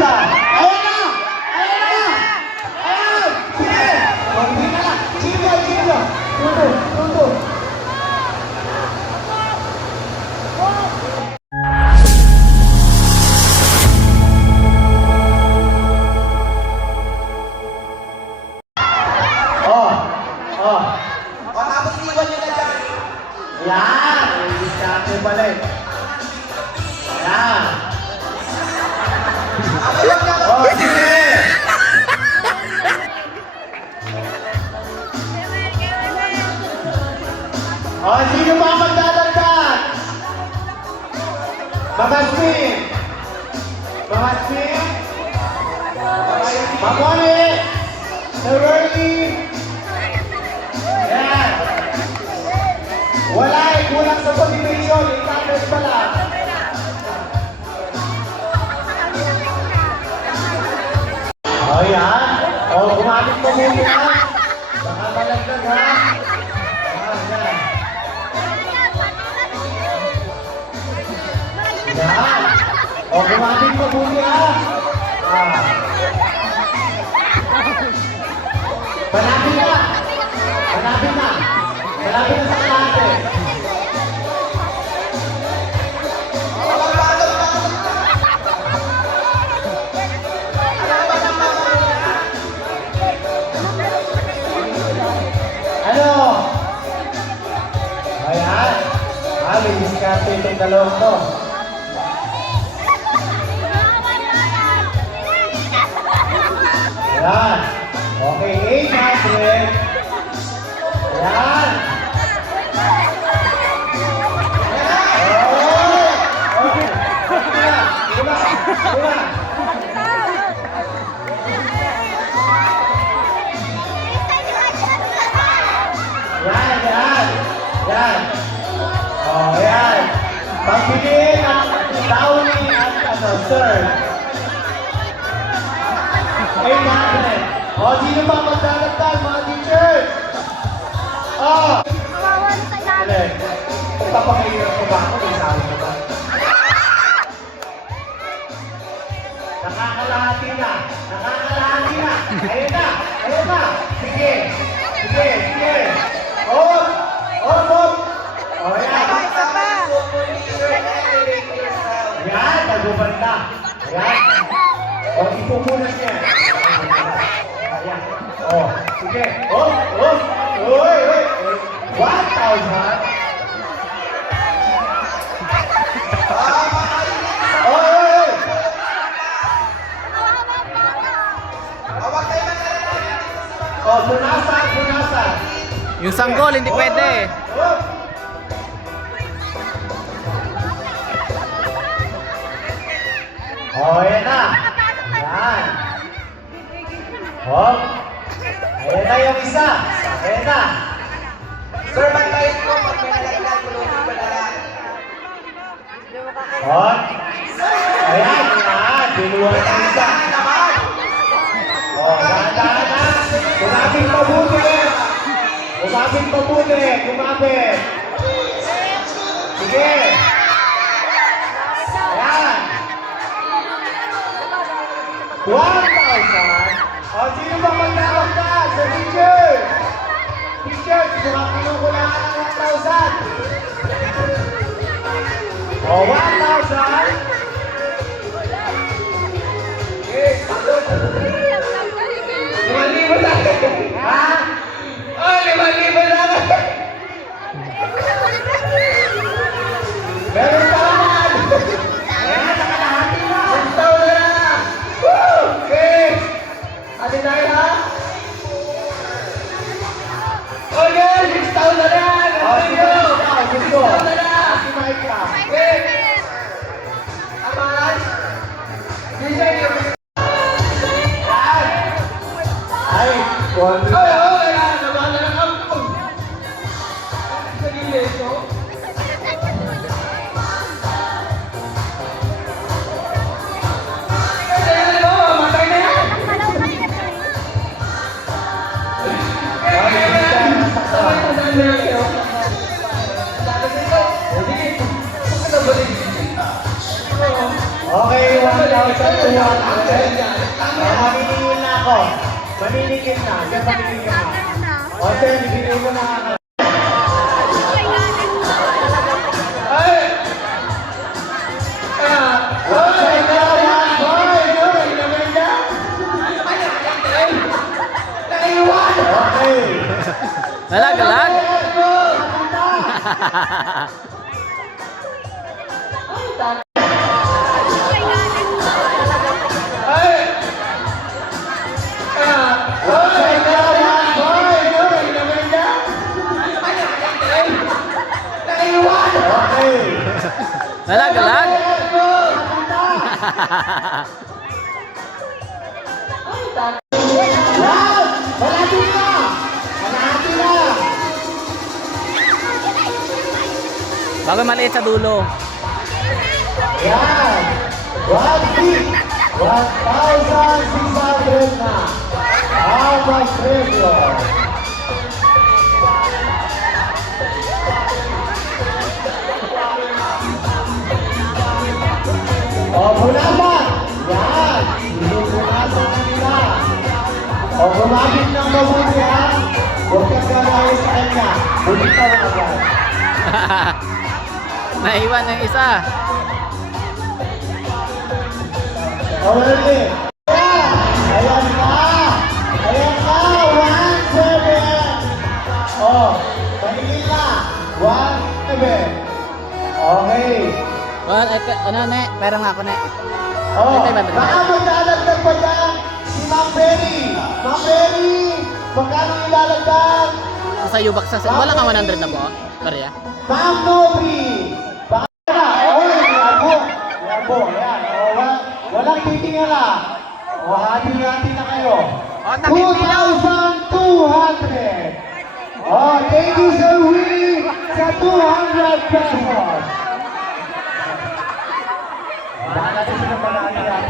isa. Ayan na! Ayan na! Ayan! Sige! Oh, oh. Matapos iwan nyo na dyan. Yan! May diskarte pala eh. Oh, sino pa magdadagdag? Mga spin! Mga spin! Yan! Wala eh, kulang sa motivation. 800 pala. Oh, yan. Oh, gumamit mo muna. Oh, gumamit mo muna. Ah. Malapit na. Malapit na. Malapit na sa klase. Ano? Ayan. Ah, may diskarte itong dalawang to. 800. Ayan. Yan, yan. Yan. Oh, yan. Pagbili ng downy at ano, sir. 800. Oh, sino pa magdadagdag, mga teachers? Oh! Dali. Pagpapakahirap ko ba ako? May sabi ko ba? Nakakalahati na. Nakakalahati na. Ayun na. Ayun na. Sige. Sige. Sige. Oh! Oh, oh! Oh, yan. Yan. Nagubad na. Ayan. Oh, ipupunas niya. Ayan. Oh, sige. Oh, oh. 1,000. Oy, oy, oy. Huwag kayo mag-alala. Oh, punasan, punasan. Yung sanggol, hindi pwede. Oh. Oh, ayan na. Oh. Ayan na yung isa. Ayan na. Sir, bantayan ko. Pag may nalaglag, tulungan ko na lang. Oh. Ayan, ayan. Binuha ng isa. Oh, dahan-dahan na. Kumapit mabuti. Kumapit mabuti. Kumapit. Sige. 1,000. O, 1,000. Limang ka na balik. Okay, 1,200. Oh, Maniningil na ako. Maniningil na. Diyan maniningil na. O, sir, bibigay mo na Bago maliit sa dulo. Yan! One feet! 1,600 na! How much O, bumabit ng mabuti ha! Huwag kang gagawin sa kanya! Bumitaw agad! Naiwan ng isa. Already. Ayan na. Ayan na. One, seven. Oh, paningin na. One, seven. Okay. Well, ano, ne? Perang ako, ne. Oh, baka magdadagdag pa dyan Ma'am Berry. Ma'am Berry, magkano yung lalagdag? Sa Yubak sa... Wala kang 100 na po, Maria? Ma'am Nobi. Baka. Oy, labo. Labo. Ayan. O, wala, walang titingala. O, hati-hati na kayo. O, nakikilaw. 2,200. Oh, thank you sir Willie sa 200 pesos. Baka natin sila panahali natin.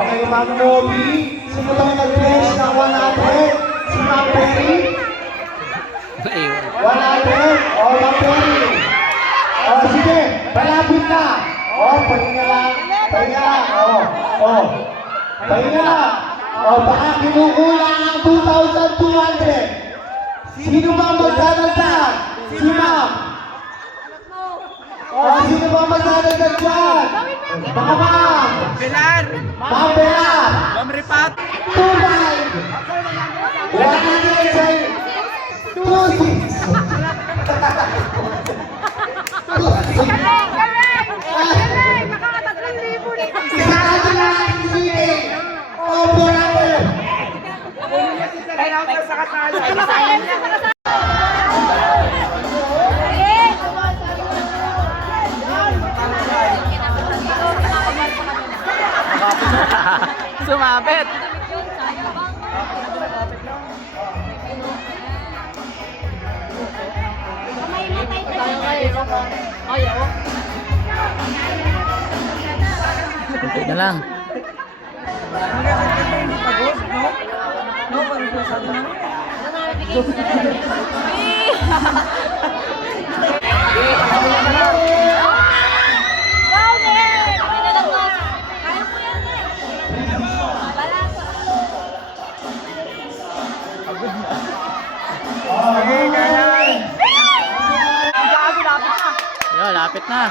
Okay, Ma'am Nobi. Sino tayo nag-pledge ng 100? Si Ma'am Perry? Naiwan. Wala din. O, Mapuri. O, sige. Malapit na. O, pahinga lang. Pahinga lang. O, o. Pahinga lang. O, baka kinukulang ang 2,200. Sino ba magdadagdag? Si Ma'am. O, sino ba magdadagdag dyan? Baka Ma'am. Pilar! Ma'am Bella. Mamripat! Tunay. Wala na din sa'yo. Two six. Sigurado na ang sige. Opo natin. Kaya ako sa kasala. Kunti na lang. Yo, lapit na.